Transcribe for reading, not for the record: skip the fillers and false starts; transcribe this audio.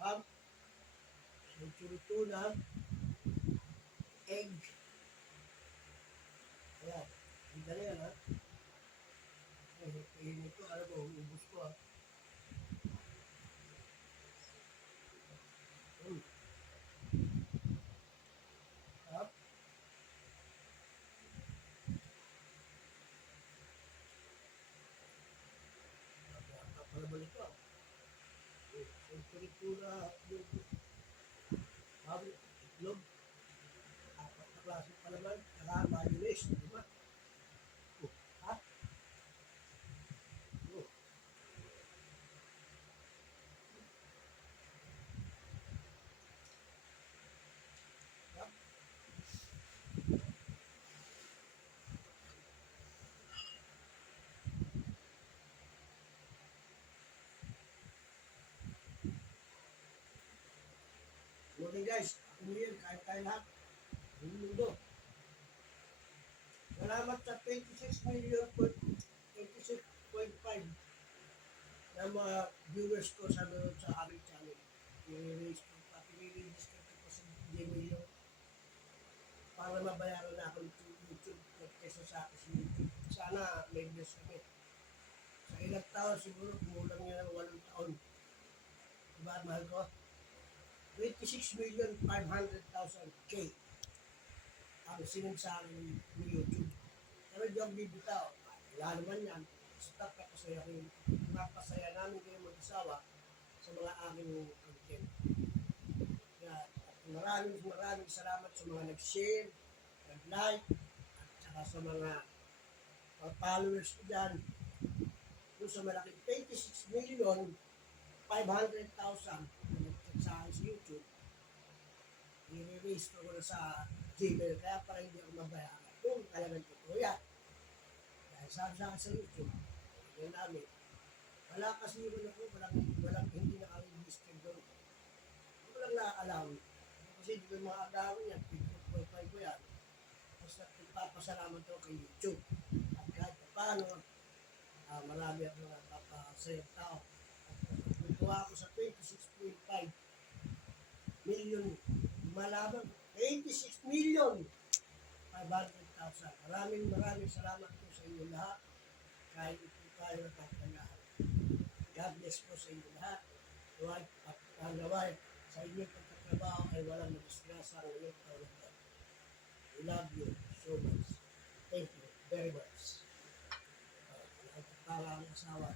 ham, century tuna, egg. Ayan. Hindi na yan, ha? Kainin ko, alam mo, ubus ko, ha? Hmm. Ha? Kapalaban ito, ha? Century tuna, ham, itlog, apat na klase palaban, saka mayonnaise, di ba? Oh, ha? Oh, ha? Morning guys, ako mo yan, kahit tayo lahat. Buong mundo. Salamat sa 26 million, 26.5 na mga viewers ko sa aming channel. I-release ko, pati-release ko sa Gmail yung para mabayaran na ako ng YouTube kaysa sa akin sa YouTube. Sana may bless kami. Sa ilang taon siguro, kumulang nyo ng 8 taon. Diba, mahal ko? 26,500,000 K ang sinend sa akin ni YouTube. Pero di ako bibitaw. Wala naman yan. Stop kapasaya ko yung napasaya namin kayo mag-asawa sa mga aming content. Kaya maraming salamat sa mga nag-share, nag-like, at saka sa mga followers ko dyan. Doon sa malaking 26,500,000 na nag-chat sa akin sa YouTube, i-release ko na sa Gmail. Kaya para hindi ako mabayaran. Kung talagang totoo yan. Dahil sabi sa akin sa YouTube, yan namin. Wala kasi yun ako, walang hindi naka-register doon. Walang na-allow. Kasi di ko yung mga agawin yan, pinag-profile ko yan. Basta nagpapasalamat ako kay YouTube. At kahit paano, marami ako napapasayang tao. At natuwa ako sa 26.5 million malaman. 86 million 500,000. Maraming salamat po sa inyo lahat. Kahit ito tayo nagkakalahan. God bless po sa inyo lahat. At naway sa inyong pagkatrabaho ay walang madisgrasa ang inyong kaulagan. We love you so much. Thank you very much. Para ang asawa.